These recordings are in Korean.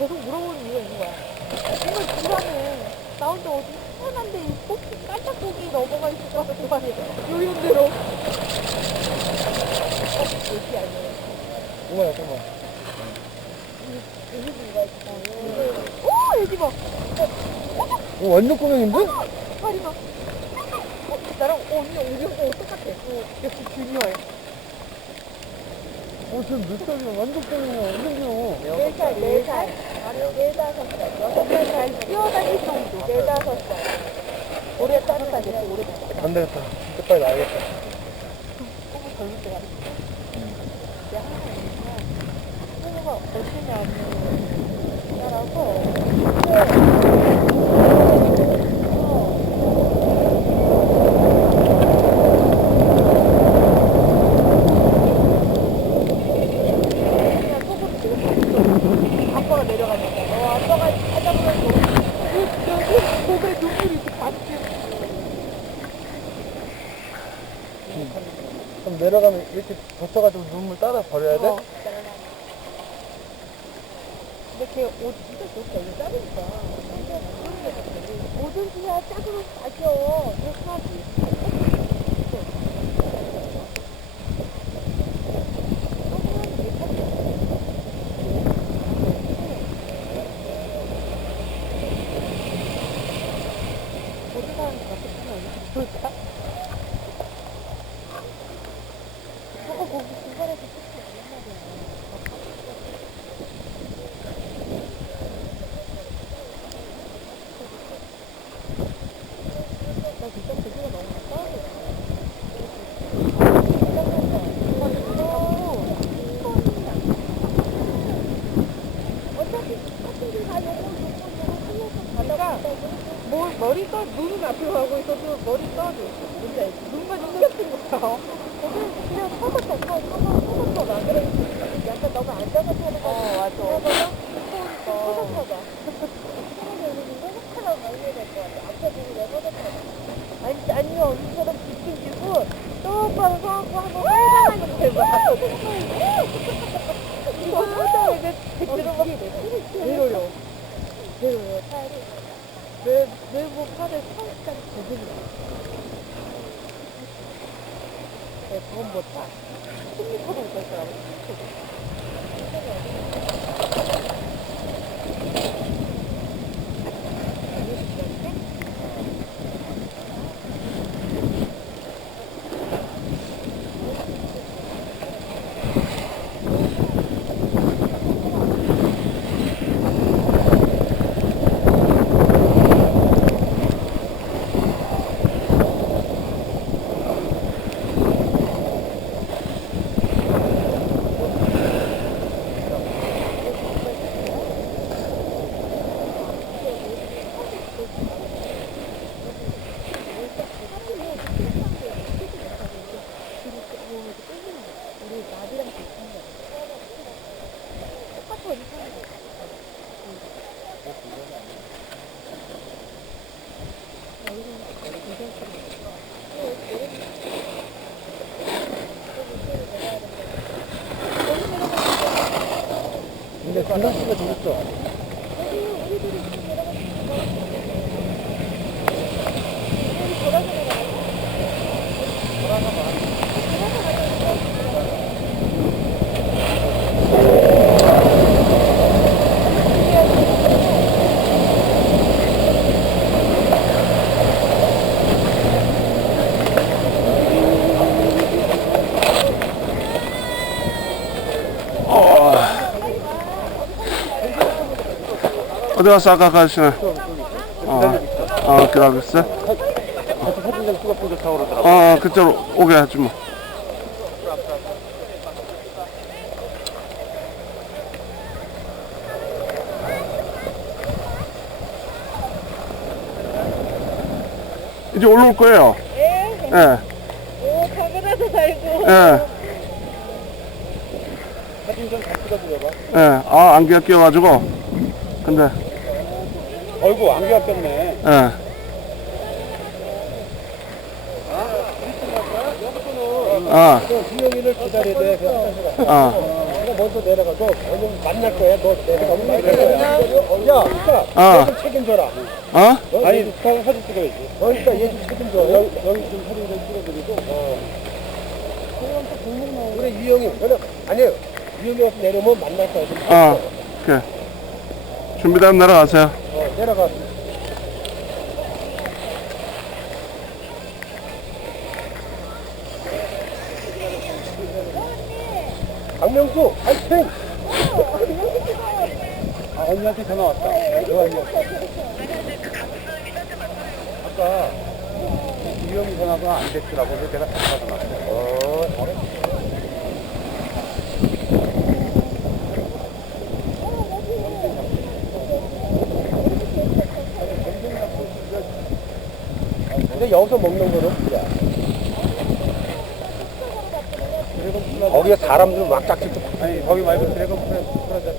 계속 물어보는 이유가 있는 거야. 정말 불안해. 나 혼자 어디 편한데 이 꽃이 깜짝고기 넘어가 있을 것 같은 말이야. 요런 대로. 어, 여기 아니에요. 정말 정말. 애기가 있다. 오, 애기 봐. 어, 완전 꾸명인데? 파리 봐. 어, 나랑 어, 언니 오경 어, 똑같아. 어, 역시 주니어야. 어, 지금 몇 살이야? 완전 꾸명이야. 완전 귀여워. 네 살, 네 살. 네 다섯 살. 여섯 살잘 뛰어다닐 정도. 네 다섯 살. 올해 됐어, 올해 살. 안 되겠다. 진짜 빨리 나야겠다. 너무 젊을 때가 이제 하나 있으면 부모가 어떻게 하는 따라서 그냥 속으로 지금 아빠가 내려가니까 어 아빠가 찾아보면 여기 몸에 눈물이 이렇게 받지 그럼 내려가면 이렇게 젖혀가지고 눈물 따라 버려야 돼? 어. 근데 걔옷 진짜 좋다. 이거 작으니까. 옷은 그냥 작으면 아껴. 그렇하지. 어디 사는 것 같아? 좋다. 저거 거기 중간에서 찍지 않는 말이야. 나 진짜 고기가 너무 어차피 같은 길 가려고 요거 요거 흘려서 가다가 뭐 머리 떠 눈은 앞으로 가고 있어도 머리 떠도 뭔지 알지? 눈만 튕겼던 거야. 거기 그냥 서서 걷고 서서 서서 서나 그래 약간 너무 앉아서 타는 거 어, 맞아. 그러다가 서서 서서 회복하라고 말해야 될 것 같아. 앞에 보고 내가 회복하라. 아니요. 언니처럼 집중 주고 똑바로 서고 한번 회복하는 거 해봐. 이거 하다 이제 들어가. 내려요. 내려요. 내, 내부 팔에 살짝 거슬려. 네, 그건 못 타. 10m도 못갈 거라고. 근데 중간치 어. 어디 갔어 아까 아가씨는? 어, 어 찍어보자 좋다고 그러더라고. 어, 어 그쪽으로 오게 하지 뭐. 이제 올라올 거예요. 예. 예, 오, 카메라도 달고. 예, 사진 좀 같이 찍어줘봐. 예. 아, 안개가 끼어가지고. 근데, 어이구, 안개가 꼈네. 예. 아, 수영이를 기다려야 돼. 그 가. 아, 내가 먼저 내려가. 너 얼른 만날 거야. 너 내가 너무 많이 갈 거야. 야, 아. 얘좀 책임져라. 어? 너 아니, 사진 사진 찍어야지. 그러니까 얘좀 책임져. 여기, 여기 좀 사진 좀 찍어드리고. 어. 그래, 유영이. 그래, 아니에요. 유영이 와서 내려오면 만날 거야. 좀 아, 오케이. 준비되면 내려가세요. 어, 내려가. 박명수, 화이팅! 아, 언니한테 전화 왔다. 너 언니. 아까 유영이 전화가 안 됐더라고. 그래서 내가 전화 왔어. 어, 잘했어. 근데 여기서 먹는 거는 뭐야? 거기에 사람들 막 짝짓고 아니 거기 말고 드래곤 프라자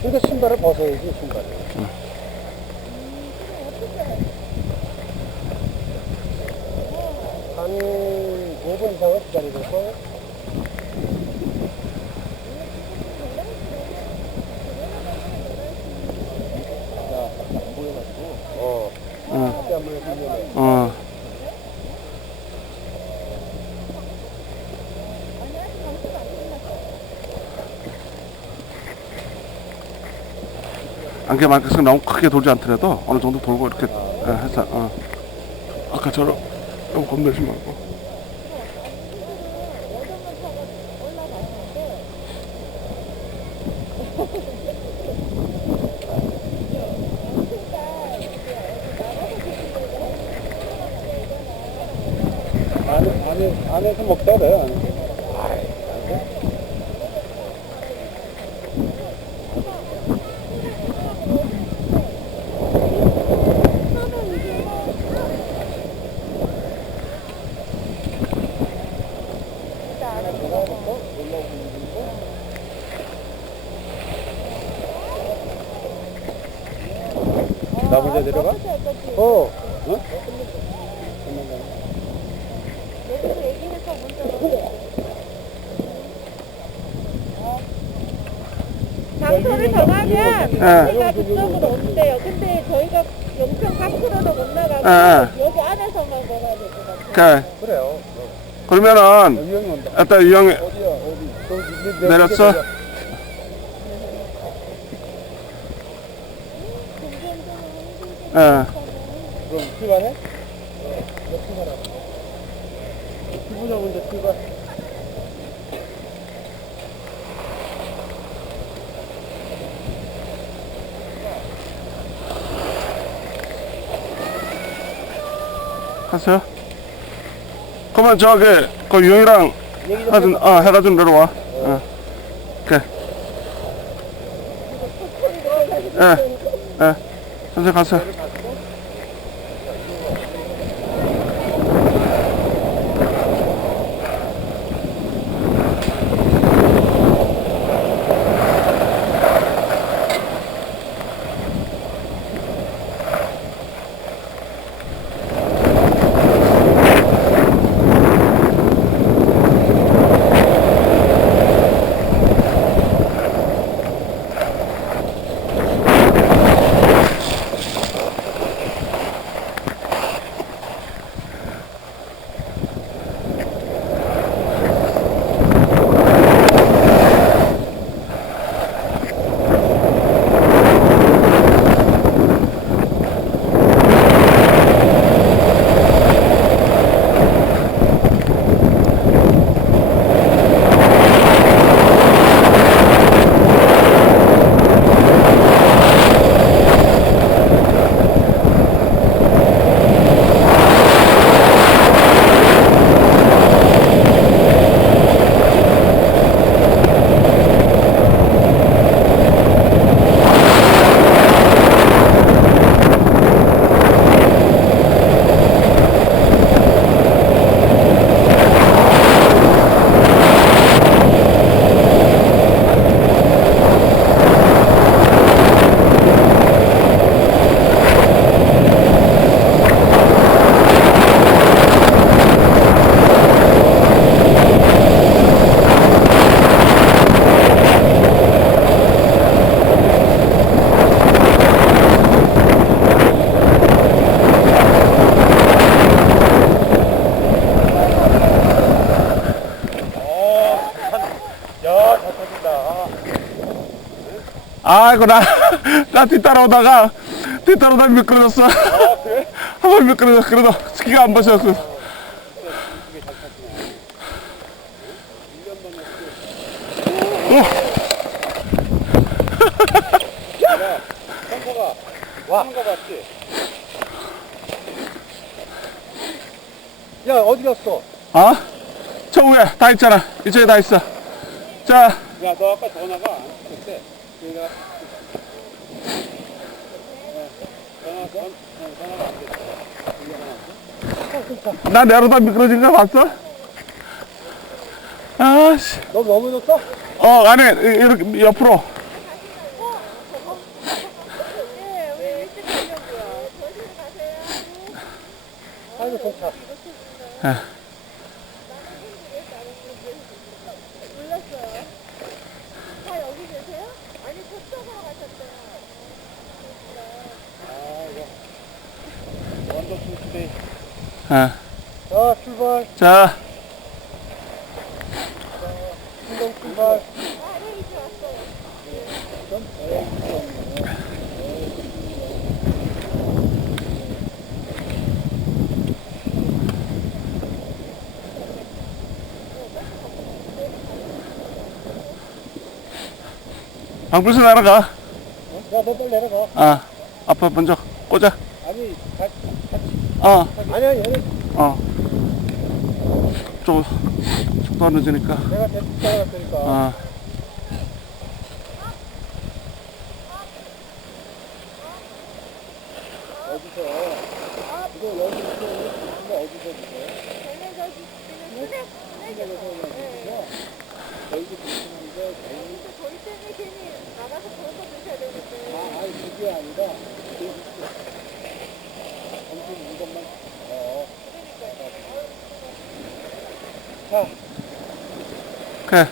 그러니까 신발을 벗어야지 신발을. 한 5분 이상은 기다려야 될 거예요 어, 응, 앞에 한 번에 밀려내. 어. 안개 만큼 너무 크게 돌지 않더라도 어느 정도 돌고 이렇게 예, 해서 어. 아까처럼 너무 겁내지 말고 안에, 안에, 안에서. 나 먼저 내려가? 어. 어? 장소를 정하면 저희가 그쪽으로 온대요. 근데 저희가 영평 밖으로도 못 나가고 예, 여기 안에서만 먹어야 될 것 같아요. 오케이 그래요. 그러면은 유영이 온다. 일단 유형이 어디야, 어디? 저기, 내렸어? 내려. 예. 그럼 출발해? 어, 출발하고. 출발하고 이제 출발. 하세요. 그러면 저기 그 유형이랑 해가지고 어 해가지고 내려와. 어. 오케이. 예, 예. 선생 가세 아이고, 나, 나 뒤따라오다가, 뒤따라오다가 미끄러졌어. 한번 미끄러졌어. 그래도 스키가 안 벗어. 그. 와. 거 같지? 야, 어디 갔어? 어? 저 위에 다 있잖아. 이쪽에 다 있어. 자, 야, 너 아까 전화가 그때 내 가 전화 전 전화가 안 됐어. 나 내려다 미끄러진 거 봤어? 아씨. 너 너무 늦었어? 어, 안에, 이- 이렇게, 옆으로. 아이고 좋다. 몰랐어요. 다 여기 계세요? 아니, 저쪽으로 가셨대요. 원더풀 투데이. 예. 자, 출발. 자, 출발. 방불스 날아가. 야, 너 빨리 내려가. 아, 아빠 먼저 꽂아. 아니, 어, 아니, 아니, 어. 좀, 속도가 늦으니까. 내가 대충 따라갔으니까. 어. 어디서? 이거 여기 있어. 이거 어디서 주세요? 걔네 저기 지금 스낵, 스낵에서. 네. 저희도 드시는데, 저희 근데 저희 때문에 괜히 나가서 그런 거 드셔야 되는데. 아, 아니, 그게 아니라, 이게 점심 이것만, 어. 자, 그래.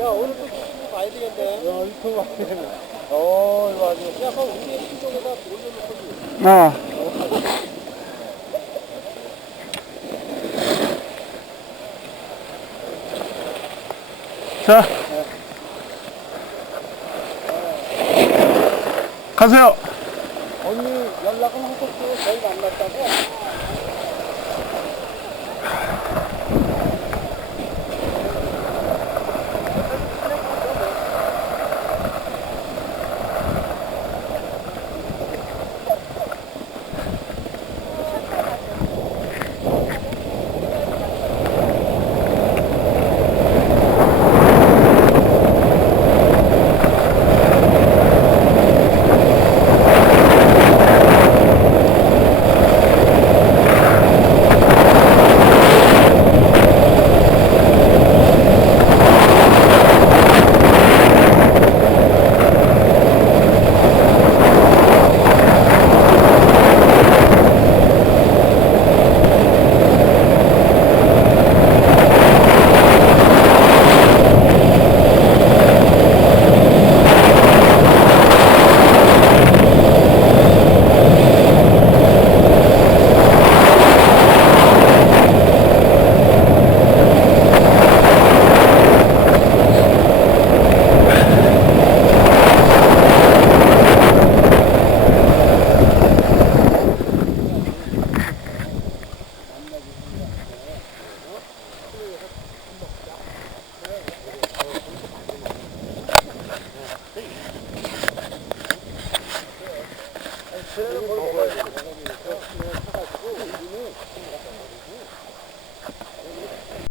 야, 오늘 또 친구 가야 되겠네. 야, 유튜브 가야 되겠네. 어, 이거 아주. 야, 그럼 우리 이쪽에다 올려놓고. 어. 자. 가세요. 언니 연락은 하셨어요? 저희 만났다고?